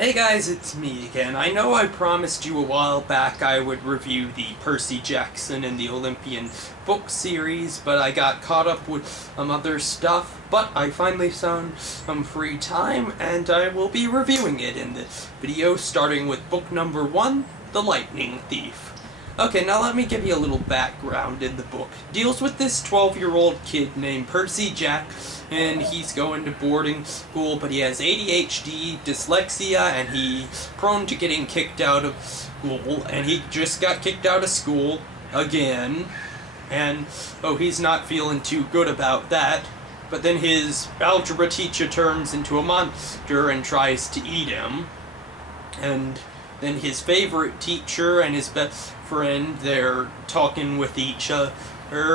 Hey guys, it's me again. I know I promised you a while back I would review the Percy Jackson and the Olympian book series, but I got caught up with some other stuff. But I finally found some free time, and I will be reviewing it in this video, starting with book number 1, The Lightning Thief. Okay, now let me give you a little background in the book. It deals with this 12-year-old kid named Percy Jackson, and he's going to boarding school, but he has ADHD, dyslexia, and he's prone to getting kicked out of school, and he just got kicked out of school again, and he's not feeling too good about that. But then his algebra teacher turns into a monster and tries to eat him, and then his favorite teacher and his best friend, they're talking with each other,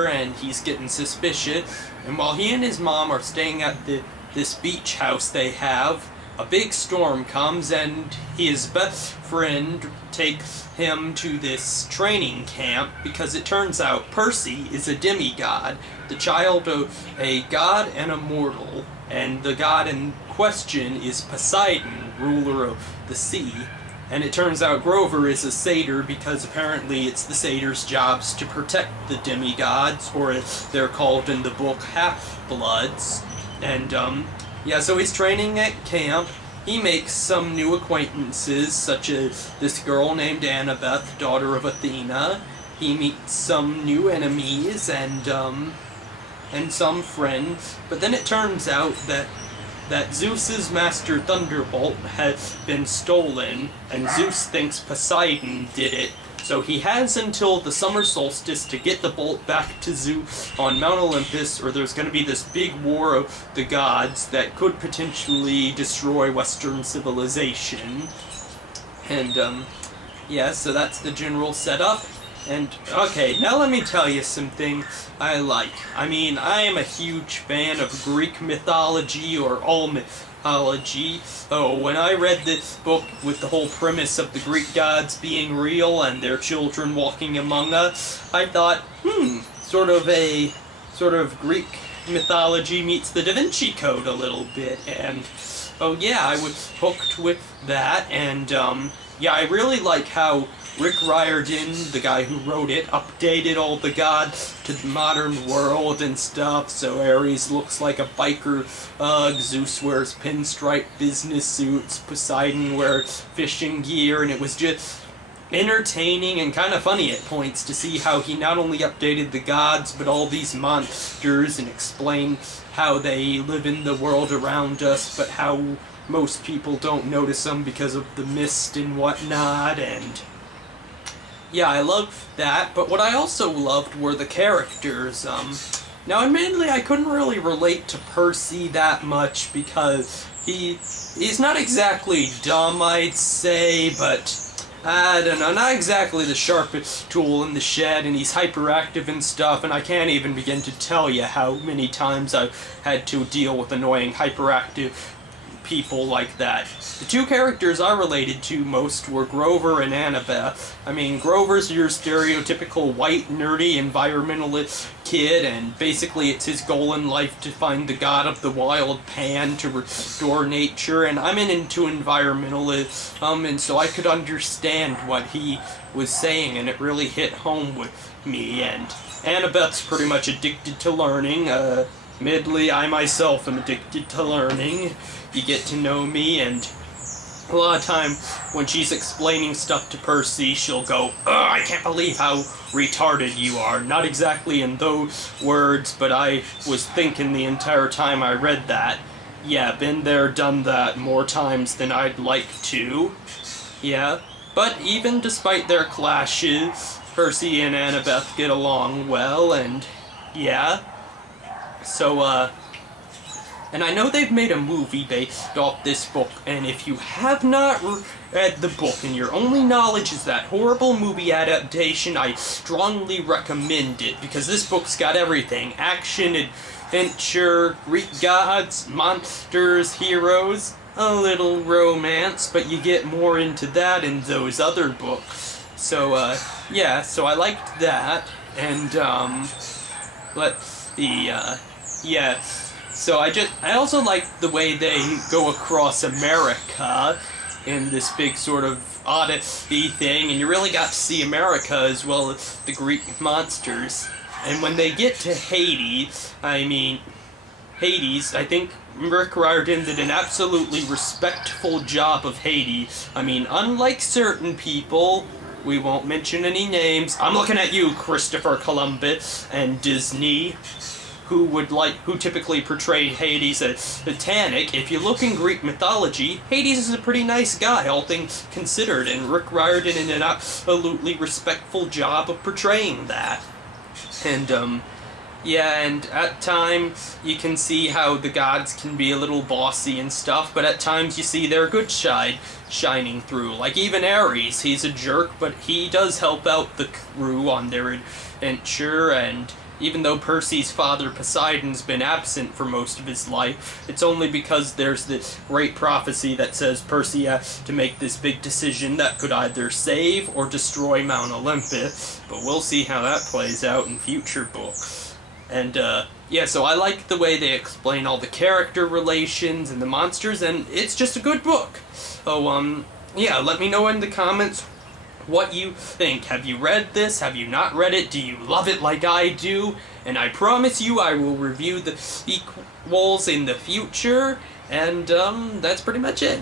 and he's getting suspicious. And while he and his mom are staying at this beach house they have, a big storm comes, and his best friend takes him to this training camp because it turns out Percy is a demigod, the child of a god and a mortal, and the god in question is Poseidon, ruler of the sea. And it turns out Grover is a satyr because apparently it's the satyr's jobs to protect the demigods, or as they're called in the book, half-bloods. And, so he's training at camp. He makes some new acquaintances, such as this girl named Annabeth, daughter of Athena. He meets some new enemies and some friends. But then it turns out that Zeus's master thunderbolt has been stolen, and Zeus thinks Poseidon did it. So he has until the summer solstice to get the bolt back to Zeus on Mount Olympus, or there's going to be this big war of the gods that could potentially destroy Western civilization. And, so that's the general setup. And, okay, now let me tell you something I like. I mean, I am a huge fan of Greek mythology, or all mythology. When I read this book with the whole premise of the Greek gods being real and their children walking among us, I thought, sort of Greek mythology meets the Da Vinci Code a little bit. And, I was hooked with that, and, I really like how Rick Riordan, the guy who wrote it, updated all the gods to the modern world and stuff. So Ares looks like a biker, Zeus wears pinstripe business suits, Poseidon wears fishing gear, and it was just entertaining and kind of funny at points to see how he not only updated the gods, but all these monsters, and explained how they live in the world around us, but how most people don't notice them because of the mist and whatnot. And yeah, I love that, but what I also loved were the characters. Now admittedly I couldn't really relate to Percy that much because he's not exactly dumb, I'd say, but I don't know, not exactly the sharpest tool in the shed, and he's hyperactive and stuff, and I can't even begin to tell you how many times I've had to deal with annoying hyperactive people like that. The two characters I related to most were Grover and Annabeth. I mean, Grover's your stereotypical white, nerdy, environmentalist kid, and basically it's his goal in life to find the god of the wild Pan to restore nature, and I'm into environmentalism, and so I could understand what he was saying, and it really hit home with me. And Annabeth's pretty much addicted to learning. Admittedly, I myself am addicted to learning. You get to know me, and a lot of time when she's explaining stuff to Percy, she'll go, "Ugh, I can't believe how retarded you are." Not exactly in those words, but I was thinking the entire time I read that, yeah, been there, done that more times than I'd like to. Yeah, but even despite their clashes, Percy and Annabeth get along well, and yeah. So, and I know they've made a movie based off this book, and if you have not read the book and your only knowledge is that horrible movie adaptation, I strongly recommend it, because this book's got everything. Action, adventure, Greek gods, monsters, heroes, a little romance, but you get more into that in those other books. So, so I liked that, and, let's see, so I also like the way they go across America, in this big sort of odyssey thing, and you really got to see America as well as the Greek monsters. And when they get to Hades, I think Rick Riordan did an absolutely respectful job of Hades. Unlike certain people, we won't mention any names. I'm looking at you, Christopher Columbus and Disney, who typically portray Hades as satanic. If you look in Greek mythology, Hades is a pretty nice guy, all things considered, and Rick Riordan did an absolutely respectful job of portraying that. And, and at times you can see how the gods can be a little bossy and stuff, but at times you see their good side shining through. Like even Ares, he's a jerk, but he does help out the crew on their adventure, and even though Percy's father Poseidon's been absent for most of his life, it's only because there's this great prophecy that says Percy has to make this big decision that could either save or destroy Mount Olympus, but we'll see how that plays out in future books. And, so I like the way they explain all the character relations and the monsters, and it's just a good book. So, let me know in the comments what you think. Have you read this? Have you not read it? Do you love it like I do? And I promise you I will review the sequels in the future, and, that's pretty much it.